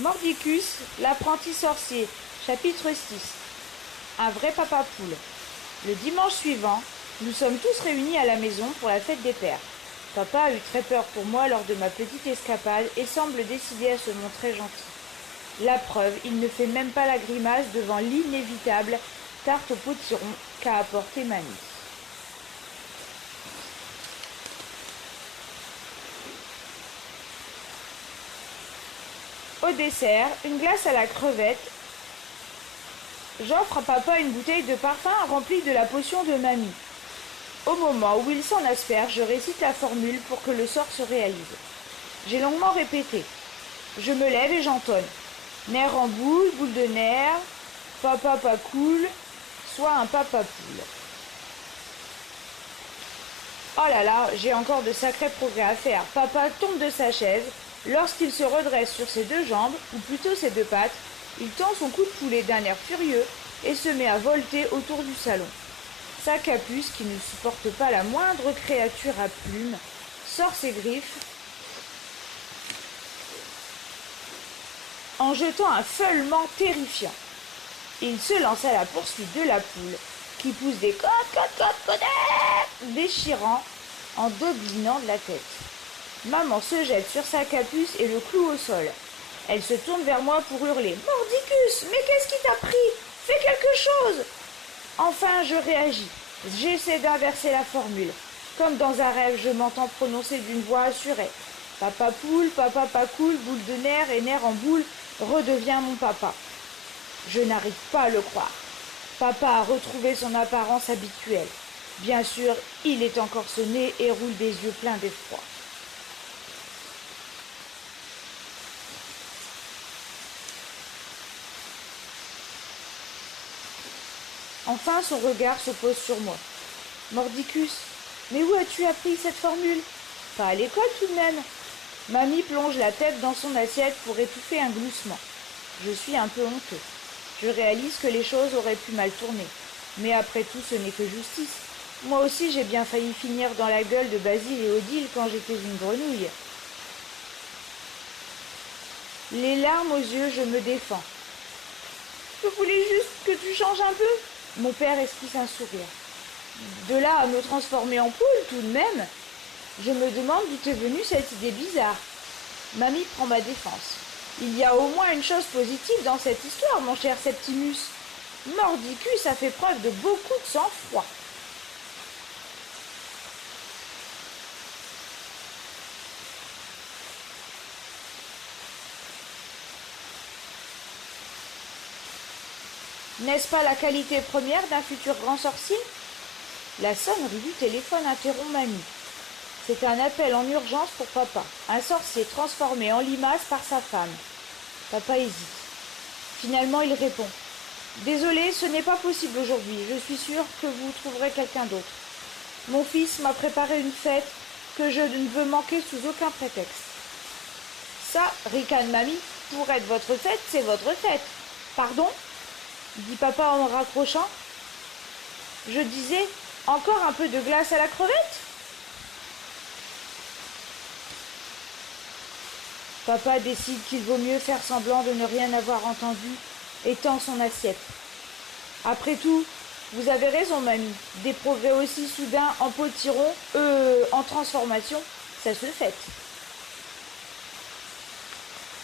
Mordicus, l'apprenti sorcier, chapitre 6. Un vrai papa poule. Le dimanche suivant, nous sommes tous réunis à la maison pour la fête des pères. Papa a eu très peur pour moi lors de ma petite escapade et semble décidé à se montrer gentil. La preuve, il ne fait même pas la grimace devant l'inévitable tarte au potiron qu'a apporté mamie. Au dessert, une glace à la crevette. J'offre à papa une bouteille de parfum remplie de la potion de mamie. Au moment où il s'en asperge, je récite la formule pour que le sort se réalise. J'ai longuement répété. Je me lève et j'entonne. Nerf en boule, boule de nerf, papa pas cool, soit un papa poule. Oh là là, j'ai encore de sacrés progrès à faire. Papa tombe de sa chaise. Lorsqu'il se redresse sur ses deux jambes, ou plutôt ses deux pattes, il tend son cou de poulet d'un air furieux et se met à volter autour du salon. Sa capuce, qui ne supporte pas la moindre créature à plumes, sort ses griffes en jetant un feulement terrifiant. Il se lance à la poursuite de la poule, qui pousse des cotes, déchirant en dodelinant de la tête. Maman se jette sur sa capuce et le cloue au sol. Elle se tourne vers moi pour hurler « Mordicus, mais qu'est-ce qui t'a pris? Fais quelque chose !» Enfin, je réagis. J'essaie d'inverser la formule. Comme dans un rêve, je m'entends prononcer d'une voix assurée. Papa poule, papa pas cool, boule de nerf et nerf en boule redevient mon papa. Je n'arrive pas à le croire. Papa a retrouvé son apparence habituelle. Bien sûr, il est encore sonné et roule des yeux pleins d'effroi. Enfin, son regard se pose sur moi. Mordicus, mais où as-tu appris cette formule? Pas à l'école tout de même. Mamie plonge la tête dans son assiette pour étouffer un gloussement. Je suis un peu honteux. Je réalise que les choses auraient pu mal tourner. Mais après tout, ce n'est que justice. Moi aussi, j'ai bien failli finir dans la gueule de Basile et Odile quand j'étais une grenouille. Les larmes aux yeux, je me défends. Je voulais juste que tu changes un peu. Mon père esquisse un sourire. De là à me transformer en poule, tout de même. Je me demande d'où est venue cette idée bizarre. Mamie prend ma défense. Il y a au moins une chose positive dans cette histoire, mon cher Septimus. Mordicus a fait preuve de beaucoup de sang-froid. N'est-ce pas la qualité première d'un futur grand sorcier? La sonnerie du téléphone interrompt mamie. C'est un appel en urgence pour papa, un sorcier transformé en limace par sa femme. Papa hésite. Finalement, il répond. Désolé, ce n'est pas possible aujourd'hui. Je suis sûre que vous trouverez quelqu'un d'autre. Mon fils m'a préparé une fête que je ne veux manquer sous aucun prétexte. Ça, ricane mamie, pour être votre fête, c'est votre fête. Pardon? Dit papa en raccrochant. Je disais, encore un peu de glace à la crevette? Papa décide qu'il vaut mieux faire semblant de ne rien avoir entendu et tend son assiette. Après tout, vous avez raison, mamie. Des progrès aussi soudains en potiron, en transformation, ça se fête.